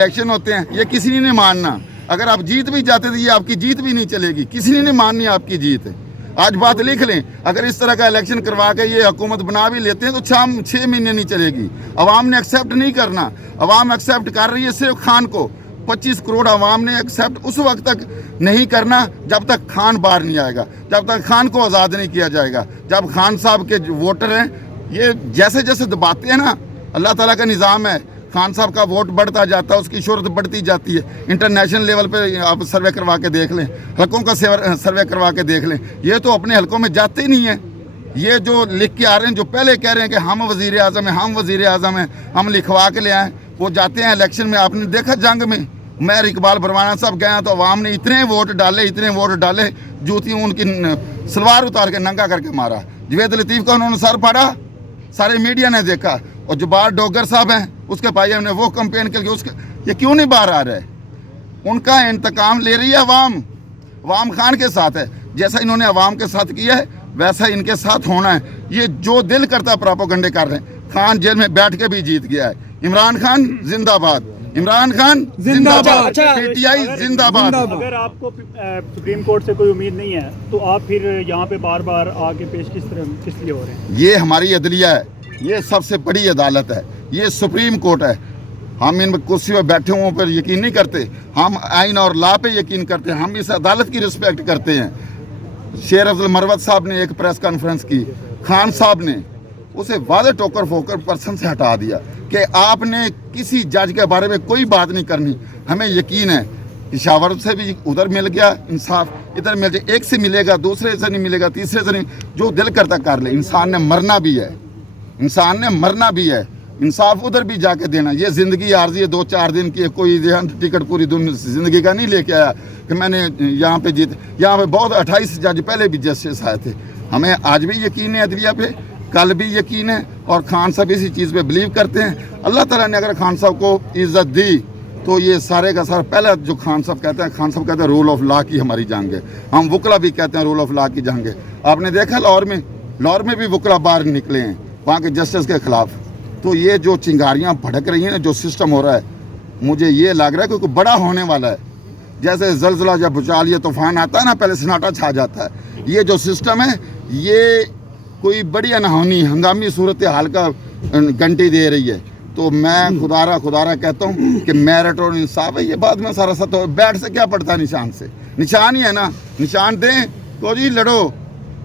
Election होते हैं, ये किसी ने नहीं मानना। अगर आप जीत भी जाते तो ये आपकी जीत भी नहीं चलेगी, किसी ने नहीं माननी आपकी जीत। आज बात लिख लें, अगर इस तरह का इलेक्शन करवा के ये हुकूमत बना भी लेते हैं तो 6 महीने नहीं चलेगी। अवाम ने एक्सेप्ट नहीं करना। अवाम एक्सेप्ट कर रही है सिर्फ खान को। 25 करोड़ अवाम ने एक्सेप्ट उस वक्त तक नहीं करना जब तक खान बाहर नहीं आएगा, जब तक खान को आज़ाद नहीं किया जाएगा। जब खान साहब के जो वोटर हैं ये जैसे जैसे दबाते हैं ना, अल्लाह ताला का निज़ाम है, खान साहब का वोट बढ़ता जाता है, उसकी शोहरत बढ़ती जाती है। इंटरनेशनल लेवल पे आप सर्वे करवा के देख लें, हलकों का सर्वे करवा के देख लें, ये तो अपने हलकों में जाते ही नहीं है। ये जो लिख के आ रहे हैं, जो पहले कह रहे हैं कि हम वज़ीर आज़म हैं, हम वज़ीर आज़म हैं, हम लिखवा के ले आए, वो जाते हैं इलेक्शन में। आपने देखा जंग में मैं इकबाल बरवाना साहब गया तो अवाम ने इतने वोट डाले, जूतियों उनकी सलवार उतार के नंगा करके मारा। जवेद लतीफ़ का उन्होंने सर फाड़ा, सारे मीडिया ने देखा। और जबार डोगर साहब हैं, उसके भाई ने वो कंपेन करके उसके ये क्यों नहीं बाहर आ रहा है? उनका इंतकाम ले रही है अवाम खान के साथ है। जैसा इन्होंने अवाम के साथ किया है वैसा इनके साथ होना है। ये जो दिल करता प्रोपेगेंडे कर रहे हैं। खान जेल में बैठ के भी जीत गया है। इमरान खान जिंदाबाद, इमरान खान जिंदाबाद, पीटीआई जिंदाबाद। अगर आपको सुप्रीम कोर्ट से कोई उम्मीद नहीं है तो आप फिर यहाँ पे बार बार आके पेश किस लिए हो रहे हैं? ये हमारी अदलिया है, ये सबसे बड़ी अदालत है, ये सुप्रीम कोर्ट है। हम इन कुर्सी पर बैठे हुओं पर यकीन नहीं करते, हम आइन और लॉ पे यकीन करते हैं, हम इस अदालत की रिस्पेक्ट करते हैं। शेर अफजल मरवत साहब ने एक प्रेस कॉन्फ्रेंस की, खान साहब ने उसे वादे टोकर फोकर पर्सन से हटा दिया कि आपने किसी जज के बारे में कोई बात नहीं करनी। हमें यकीन है पेशावर से भी उधर मिल गया इंसाफ, इधर मिल जाए, एक से मिलेगा, दूसरे से नहीं मिलेगा, तीसरे से नहीं, जो दिल करता कर ले। इंसान ने मरना भी है, इंसान ने मरना भी है, इंसाफ उधर भी जाके देना। ये ज़िंदगी आर्जी है 2-4 दिन की है, कोई टिकट पूरी दुनिया ज़िंदगी का नहीं लेके आया कि मैंने यहाँ पे जीत। यहाँ पे बहुत 28 जज पहले भी जस्टिस आए थे। हमें आज भी यकीन है अदलिया पे, कल भी यकीन है, और खान साहब इसी चीज़ पे बिलीव करते हैं। अल्लाह ताला ने अगर खान साहब को इज़्ज़त दी तो ये सारे का सारा पहला जो खान साहब कहते हैं रूल ऑफ लॉ की हमारी जंग है। हम वकला भी कहते हैं रूल ऑफ लॉ की जंग है। आपने देखा लाहौर में भी वकला बाहर निकले हैं वहाँ के जस्टिस के ख़िलाफ़। तो ये जो चिंगारियाँ भड़क रही हैं ना, जो सिस्टम हो रहा है, मुझे ये लग रहा है कि कोई बड़ा होने वाला है। जैसे जलजला जब भूचाल या तूफान आता है ना, पहले सन्नाटा छा जाता है। ये जो सिस्टम है ये कोई बड़ी अनहोनी हंगामी सूरत हाल का घंटी दे रही है। तो मैं खुदारा कहता हूँ कि मेरिट और इंसाफ है, ये बाद में सारा सत्य। बैठ से क्या पड़ता है, निशान से, निशान ही है ना, निशान दें तो जी लड़ो,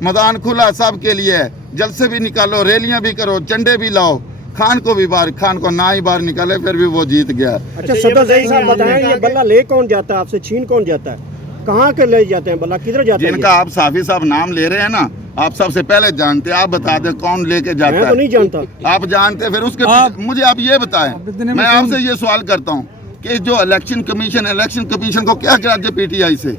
मैदान खुला सब के लिए है। जलसे भी निकालो, रैलियां भी करो, झंडे भी लाओ। खान को भी बाहर, खान को ना ही बाहर निकाले फिर भी वो जीत गया। अच्छा सदर साहब बताएं, ये बल्ला ले कौन जाता है, आपसे छीन कौन जाता है, कहाँ के ले जाते हैं बल्ला, किधर जाते हैं? जिनका आप साफी साहब नाम ले रहे हैं ना, आप सबसे पहले जानते हैं, आप बता दें कौन लेके जाता है? मैं तो नहीं जानता। आप जानते, फिर उसके मुझे आप ये बताएं। मैं आपसे ये सवाल करता हूँ कि जो इलेक्शन कमीशन को क्या कराते पीटीआई से,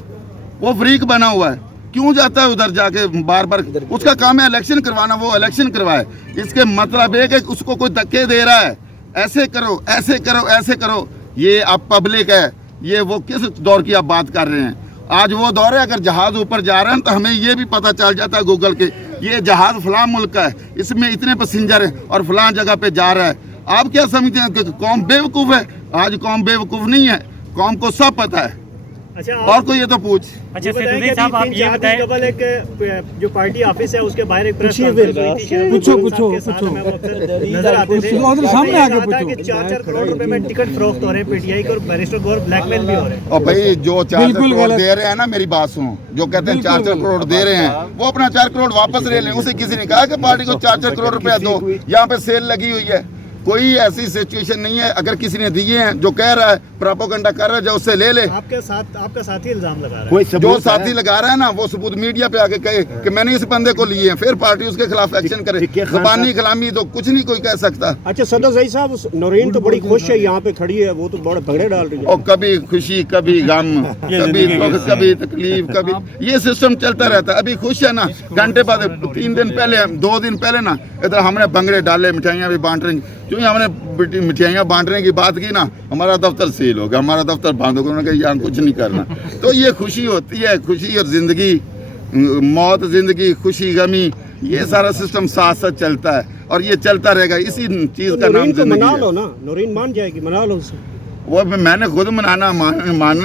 वो फ्रीक बना हुआ है, क्यों जाता है उधर जाके बार बार? उसका काम है इलेक्शन करवाना, वो इलेक्शन करवाए। इसके मतलब है कि उसको कोई धक्के दे रहा है, ऐसे करो, ऐसे करो, ऐसे करो। ये अब पब्लिक है, ये वो किस दौर की आप बात कर रहे हैं? आज वो दौर है, अगर जहाज ऊपर जा रहे हैं तो हमें ये भी पता चल जाता है गूगल के, ये जहाज फलां मुल्क का है, इसमें इतने पैसेंजर हैं और फलां जगह पे जा रहा है। आप क्या समझते हैं कि कौम बेवकूफ़ है? आज कौम बेवकूफ़ नहीं है, कौम को सब पता है। अच्छा, और कोई ये तो पूछ। अच्छा साहब, आप ये बताएं, एक जो पार्टी ऑफिस है उसके बाहर एक प्रेस पूछो नजर आते थे, सामने आके पूछो। 4-4 करोड़ रुपए में टिकट फरोख्त हो रहे हैं पीटीआई को, और बैरिस्टर गौर ब्लैकमेल भी हो रहे हैं। और भाई जो 4 करोड़ दे रहे हैं ना, मेरी बात सुनो, जो कहते हैं 4-4 करोड़ दे रहे हैं, वो अपना 4 करोड़ वापस ले लें। उसे किसी ने कहा कि पार्टी को 4-4 करोड़ रुपया दो, यहाँ पे सेल लगी हुई है। कोई ऐसी सिचुएशन नहीं है। अगर किसी ने दिए हैं, जो कह रहा है प्रोपेगेंडा कर रहा है, जो उससे ले ले। आपका साथी इल्जाम लगा रहा है, जो साथी लगा रहा है ना, वो सबूत मीडिया पे आके कहे कि मैंने इस बंदे को लिए हैं, फिर पार्टी उसके खिलाफ एक्शन करे। ज़बानी कलामी तो कुछ नहीं कोई कह सकता। अच्छा सदर सही साहब, नौरीन तो बड़ी खुश है, यहाँ पे खड़ी है, वो तो बड़े भगड़े डाल रही है। और कभी खुशी, कभी गम, कभी तकलीफ, कभी ये सिस्टम चलता रहता है। अभी खुश है ना, घंटे बाद 2 दिन पहले ना इधर हमने भंगड़े डाले, मिठाइयाँ भी बांट रही। क्योंकि हमने मिठाइयाँ बांटने की बात की ना, हमारा दफ्तर सील हो गया, हमारा दफ्तर बंद हो गया। उन्होंने कहा यहाँ कुछ नहीं करना। तो ये खुशी होती है, खुशी और ज़िंदगी, मौत, ज़िंदगी, खुशी, गमी, ये सारा सिस्टम साथ साथ चलता है और ये चलता रहेगा। इसी चीज़ का नाम जिंदगी है। मना लो ना, नौरीन मान जाएगी, मना लो उसे। वो मैंने खुद मानना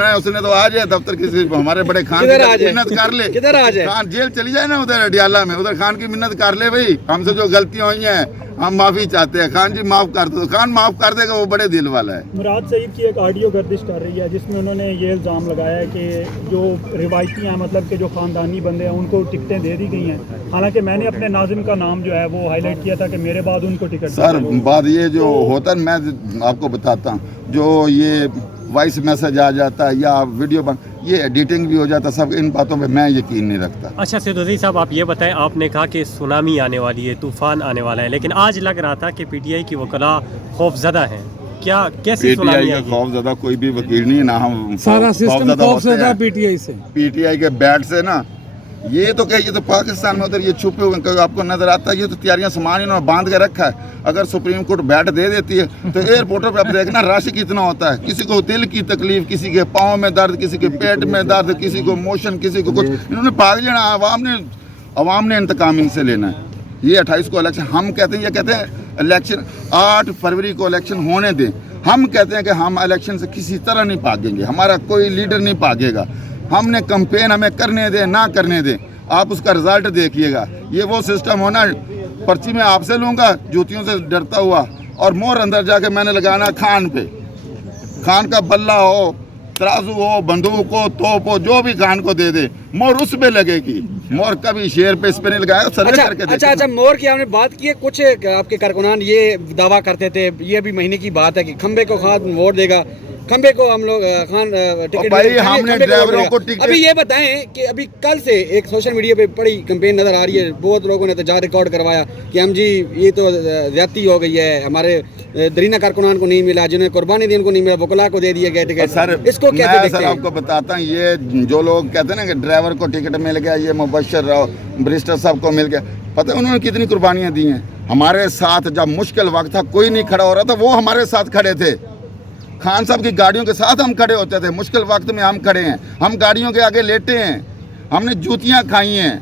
है, उसने तो आ जाए दफ्तर किसी हमारे बड़े खान किधर की आ जाए? मिन्नत कर ले, किधर आ जाए? खान जेल चली जाए ना उधर अडियाला में, उधर खान की मिन्नत कर ले भाई, हमसे जो गलतियां हुई हैं हम माफी चाहते हैं, खान जी माफ कर दो। खान माफ कर देगा, वो बड़े दिल वाला है। मुराद सईद की एक ऑडियो गर्दिश कर रही है जिसमें उन्होंने ये इल्ज़ाम लगाया है कि जो रिवायती हैं, मतलब कि जो ख़ानदानी बंदे हैं उनको टिकटें दे दी गई हैं। हालांकि मैंने अपने नाज़िम का नाम जो है वो हाईलाइट किया था कि मेरे बाद उनको टिकट सर बात ये जो होता है, मैं आपको बताता हूँ, जो ये वॉइस मैसेज आ जाता है या वीडियो बन, ये एडिटिंग भी हो जाता है, सब इन बातों पे मैं यकीन नहीं रखता। अच्छा सिद्दीकी साहब, आप ये बताएं, आपने कहा कि सुनामी आने वाली है, तूफान आने वाला है, लेकिन आज लग रहा था कि पीटीआई की वकला खौफजदा हैं। क्या कैसी सुनामी पीटीआई का आएगी? खौफजदा कोई भी वकील नहीं है ना, हम सारा सिस्टम खौफजदा है पीटीआई से, पीटीआई के बैट से ना। ये तो क्या, ये तो पाकिस्तान में उधर ये छुपे हुए हैं, आपको नजर आता है, ये तो तैयारियां सामान इन्होंने बांध के रखा है। अगर सुप्रीम कोर्ट बैट दे देती है तो एयरपोर्टों पे आप देखना रश कितना होता है, किसी को दिल की तकलीफ, किसी के पाँव में दर्द, किसी के पेट में दर्द, किसी को मोशन, किसी को कुछ, इन्होंने भाग जाना। अवाम ने इंतकाम इनसे लेना है। ये 28 को इलेक्शन, हम कहते हैं, ये कहते हैं इलेक्शन 8 फरवरी को इलेक्शन होने दें। हम कहते हैं कि हम इलेक्शन से किसी तरह नहीं भागेंगे, हमारा कोई लीडर नहीं भागेगा। हमने कंपेन हमें करने दें ना करने दें, आप उसका रिजल्ट देखिएगा। ये वो सिस्टम होना, पर्ची में आपसे लूँगा जूतियों से डरता हुआ, और मोहर अंदर जाके मैंने लगाना खान पे। खान का बल्ला हो, तराजू हो, बंदूक हो, तोप हो, जो भी खान को दे दे, मोहर उस पे लगेगी। मोहर कभी शेर पे इस पे नहीं लगाया। सर्वे करके देखना। अच्छा, मोर की आपने बात की है। कुछ आपके कारकुनान ये दावा करते थे, ये भी महीने की बात है कि खंबे को खान वोट देगा, खंबे को हम लोग खान टिकट भाई हमने ड्राइवरों को टिकट। अभी ये बताएं कि अभी कल से एक सोशल मीडिया पे बड़ी कैंपेन नजर आ रही है, बहुत लोगों ने एहतजाज रिकॉर्ड करवाया कि हम जी ये तो ज्यादती हो गई है, हमारे दरीना कारकुनान को नहीं मिला, जिन्हें कुर्बानी दी उनको नहीं मिला, वकला को दे दिया गया टिकट। सर इसको कैसे देखते हैं? आपको बताता हूँ, ये जो लोग कहते हैं ना कि ड्राइवर को टिकट मिल गया, ये मुबशर राव ब्रिस्टर साहब को मिल गया, पता है उन्होंने कितनी कुर्बानियाँ दी हैं हमारे साथ। जब मुश्किल वक्त था, कोई नहीं खड़ा हो रहा था, वो हमारे साथ खड़े थे। खान साहब की गाड़ियों के साथ हम खड़े होते थे, मुश्किल वक्त में हम खड़े हैं। हम गाड़ियों के आगे लेटे हैं, हमने जूतियां खाई हैं,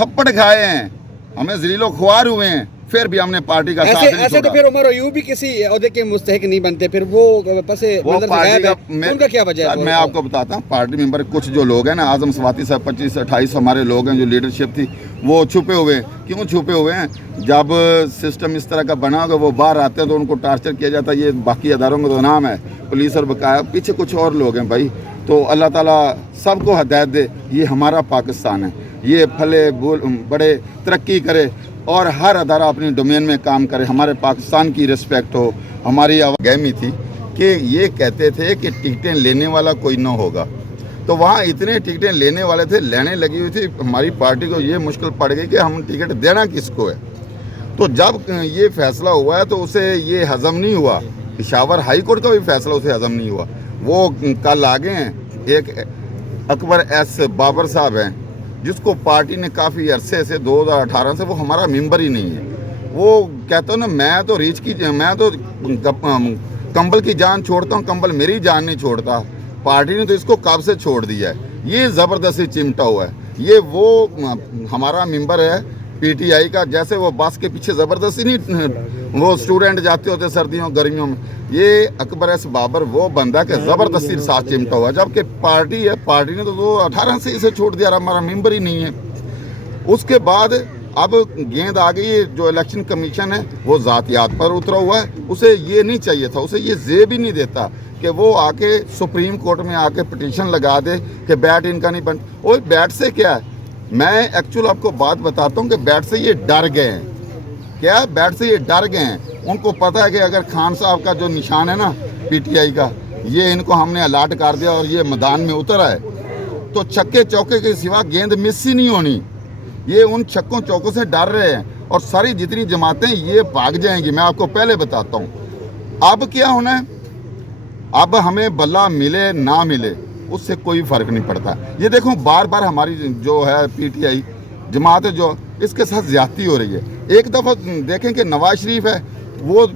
थप्पड़ खाए हैं, हमें जलीलो ख्वार हुए हैं, फिर भी हमने पार्टी का साथ नहीं ऐसे तो छोड़ा। फिर उमर अयूब भी किसी ओहदे के मुस्तहिक नहीं बनते, फिर वो पसे मंजर से गायब है, उनका क्या वजह है? मैं आपको बताता हूँ, पार्टी मेंबर कुछ जो लोग हैं ना, आजम सवाती साहब 25 से 28 हमारे लोग हैं, जो लीडरशिप थी वो छुपे हुए हैं। क्यों छुपे हुए हैं? जब सिस्टम इस तरह का बना होगा, वो बाहर आते हैं तो उनको टार्चर किया जाता है। ये बाकी अदारों का तो नाम है, पुलिस और बकाया, पीछे कुछ और लोग हैं भाई। तो अल्लाह ताला सबको हदायत दे, ये हमारा पाकिस्तान है, ये फले बड़े तरक्की करे और हर अदारा अपनी डोमेन में काम करे, हमारे पाकिस्तान की रिस्पेक्ट हो। हमारी गहमी थी कि ये कहते थे कि टिकटें लेने वाला कोई ना होगा, तो वहाँ इतने टिकटें लेने वाले थे, लेने लगी हुई थी। हमारी पार्टी को ये मुश्किल पड़ गई कि हम टिकट देना किसको है। तो जब ये फैसला हुआ है तो उसे ये हज़म नहीं हुआ, पेशावर हाई कोर्ट का भी फैसला उसे हज़म नहीं हुआ। वो कल आ गए हैं, एक अकबर एस बाबर साहब हैं, जिसको पार्टी ने काफ़ी अरसे से 2018 से, वो हमारा मेंबर ही नहीं है। वो कहता हूँ ना, मैं तो मैं तो कंबल की जान छोड़ता हूँ, कंबल मेरी जान नहीं छोड़ता। पार्टी ने तो इसको कब से छोड़ दिया है, ये ज़बरदस्ती चिमटा हुआ है। ये वो हमारा मेंबर है पीटीआई का, जैसे वो बस के पीछे ज़बरदस्ती नहीं वो स्टूडेंट जाते होते सर्दियों गर्मियों में, ये अकबर एस बाबर वो बंदा के ज़बरदस्ती साथ चिमटा हुआ, जबकि पार्टी है, पार्टी ने तो 2018 से इसे छोड़ दिया, हमारा मेंबर ही नहीं है। उसके बाद अब गेंद आ गई, जो इलेक्शन कमीशन है वो ज़ातियात पर उतरा हुआ है। उसे ये नहीं चाहिए था, उसे ये जेब ही नहीं देता कि वो आके सुप्रीम कोर्ट में आके पिटीशन लगा दे कि बैट इनका नहीं बन। वो बैट से क्या है, मैं एक्चुअल आपको बात बताता हूँ कि बैट से ये डर गए हैं। क्या बैट से ये डर गए हैं? उनको पता है कि अगर खान साहब का जो निशान है ना पीटीआई का, ये इनको हमने अलाट कर दिया और ये मैदान में उतर आए, तो छक्के चौके के सिवा गेंद मिस ही नहीं होनी। ये उन छक्कों चौकों से डर रहे हैं और सारी जितनी जमातें ये भाग जाएंगी। मैं आपको पहले बताता हूँ अब क्या होना है। अब हमें बल्ला मिले ना मिले उससे कोई फ़र्क नहीं पड़ता। ये देखो बार बार हमारी जो है पीटीआई जमात है, जो इसके साथ ज़्यादती हो रही है। एक दफ़ा देखें कि नवाज शरीफ है, वो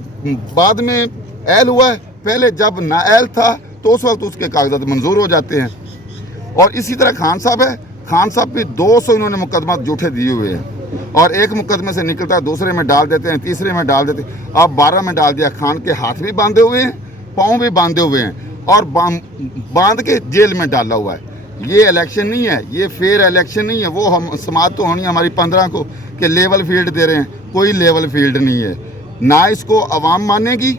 बाद में एल हुआ है, पहले जब नाएल था तो उस वक्त उसके कागजात मंजूर हो जाते हैं। और इसी तरह खान साहब है, खान साहब भी 200 इन्होंने मुकदमा झूठे दिए हुए हैं, और एक मुकदमे से निकलता है दूसरे में डाल देते हैं, तीसरे में डाल देते हैं। अब 12 में डाल दिया। खान के हाथ भी बांधे हुए हैं, पाँव भी बांधे हुए हैं और बांध के जेल में डाला हुआ है। ये इलेक्शन नहीं है, ये फेयर इलेक्शन नहीं है। वो हम समात तो होनी है हमारी 15 को कि लेवल फील्ड दे रहे हैं, कोई लेवल फील्ड नहीं है। ना इसको अवाम मानेगी,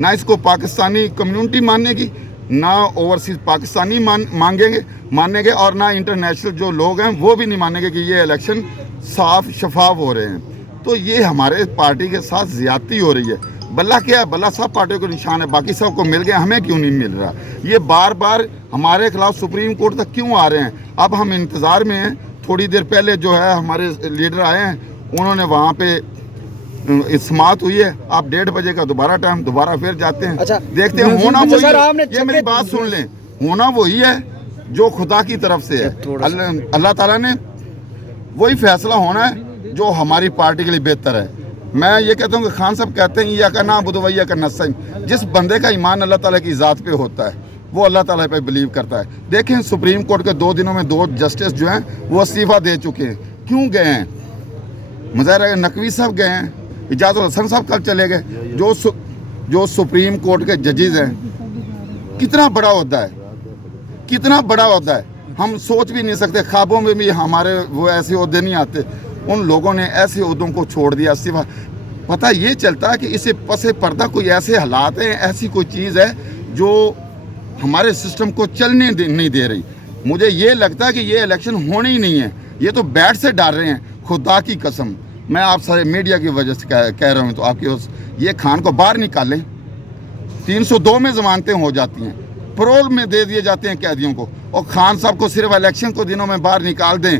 ना इसको पाकिस्तानी कम्युनिटी मानेगी, ना ओवरसीज पाकिस्तानी मानेंगे और ना इंटरनेशनल जो लोग हैं वो भी नहीं मानेंगे कि ये इलेक्शन साफ शफाफ हो रहे हैं। तो ये हमारे पार्टी के साथ ज़्यादती हो रही है। बल्ला क्या है, बल्ला सब पार्टियों को निशान है, बाकी सबको मिल गया, हमें क्यों नहीं मिल रहा। ये बार बार हमारे खिलाफ सुप्रीम कोर्ट तक क्यों आ रहे हैं। अब हम इंतज़ार में हैं। थोड़ी देर पहले जो है हमारे लीडर आए हैं, उन्होंने वहाँ पे समात हुई है। आप 1:30 बजे का दोबारा टाइम, दोबारा फिर जाते हैं। अच्छा, देखते हैं होना वही सर, है। आपने ये मेरी बात सुन लें, होना वही है जो खुदा की तरफ से है। अल्लाह ताला ने वही फैसला होना है जो हमारी पार्टी के लिए बेहतर है। मैं ये कहता हूँ कि खान साहब कहते हैं या का ना बुदवैया का नस्सम, जिस बंदे का ईमान अल्लाह ताला की ज़ात पे होता है वो अल्लाह ताला पे बिलीव करता है। देखें सुप्रीम कोर्ट के 2 दिनों में 2 जस्टिस जो हैं वो इस्तीफ़ा दे चुके हैं। क्यों गए हैं? मुज़ाहिर नकवी साहब गए हैं, इजाज़ुल हसन साहब कल चले गए। जो सुप्रीम कोर्ट के जजेज हैं, कितना बड़ा होता है, कितना बड़ा होता है, हम सोच भी नहीं सकते। ख्वाबों में भी हमारे वो ऐसे ओहदे नहीं आते। उन लोगों ने ऐसे ओहदों को छोड़ दिया इस्तीफा। पता ये चलता है कि इसे पसे पर्दा कोई ऐसे हालात हैं, ऐसी कोई चीज़ है जो हमारे सिस्टम को चलने नहीं दे रही। मुझे ये लगता है कि ये इलेक्शन होनी ही नहीं है। ये तो बैट से डाल रहे हैं, खुदा की कसम। मैं आप सारे मीडिया की वजह से कह रहा हूँ, तो आपकी ये खान को बाहर निकालें। 302 में ज़मानतें हो जाती हैं, परोल में दे दिए जाते हैं कैदियों को, और खान साहब को सिर्फ इलेक्शन को दिनों में बाहर निकाल दें।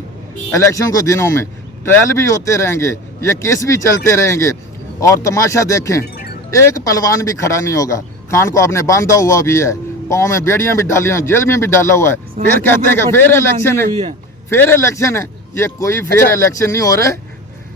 इलेक्शन को दिनों में ट्रायल भी होते रहेंगे, ये केस भी चलते रहेंगे, और तमाशा देखें, एक पहलवान भी खड़ा नहीं होगा। खान को आपने बांधा हुआ भी है, पाँव में बेड़ियाँ भी डाली हैं, जेल में भी डाला हुआ है। फिर कहते हैं कि फेयर इलेक्शन है, फेयर इलेक्शन है। ये कोई फेयर इलेक्शन नहीं हो रहा है,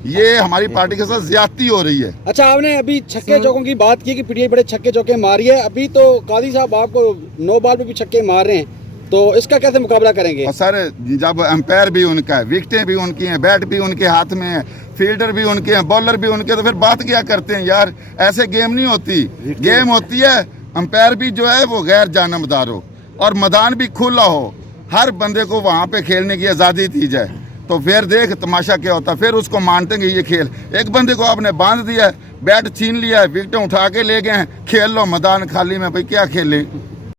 ये हमारी पार्टी के साथ ज्यादती हो रही है। अच्छा, आपने अभी छक्के चौकों की बात की कि पीटीआई बड़े छक्के चौके मारी है। अभी तो कादी साहब आपको 9 बॉल पे भी छक्के मार रहे हैं, तो इसका कैसे मुकाबला करेंगे? और सर, जब एम्पायर भी उनका है, विकेटें भी उनकी हैं, बैट भी उनके हाथ में है, फील्डर भी उनके हैं, बॉलर भी उनके, तो फिर बात क्या करते हैं यार। ऐसे गेम नहीं होती। गेम होती है एम्पायर भी जो है वो गैर जानबदार हो और मैदान भी खुला हो, हर बंदे को वहाँ पे खेलने की आज़ादी दी जाए। तो फिर देख तमाशा क्या होता है। फिर उसको मानते हैं कि ये खेल, एक बंदे को आपने बांध दिया है, बैट छीन लिया है, विकेटें उठा के ले गए हैं, खेल लो मैदान खाली में, भाई क्या खेलें।